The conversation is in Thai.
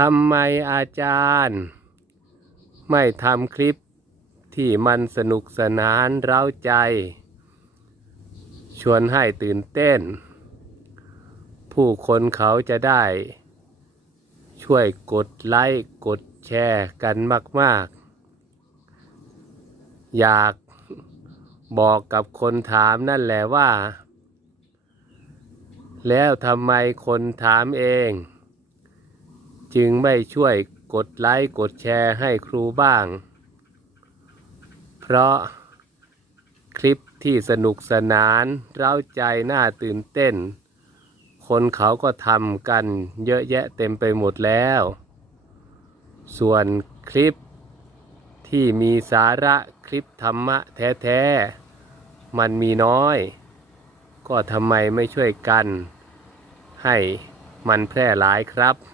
ทำไมอาจารย์ ไม่ทำคลิปที่มันสนุกสนานเร้าใจ ชวนให้ตื่นเต้น ผู้คนเขาจะได้ ช่วยกดไลค์กดแชร์กันมาก ๆ อยากบอกกับคนถามนั่นแหละว่า แล้วทำไมคนถามเอง จึงไม่ช่วยกดไลค์กดแชร์ให้ครูบ้าง เพราะคลิปที่สนุกสนานเร้าใจน่าตื่นเต้น คนเขาก็ทำกันเยอะแยะเต็มไปหมดแล้ว ส่วนคลิปที่มีสาระคลิปธรรมะแท้ๆ มันมีน้อย ก็ทำไมไม่ช่วยกัน ให้มันแพร่หลายครับ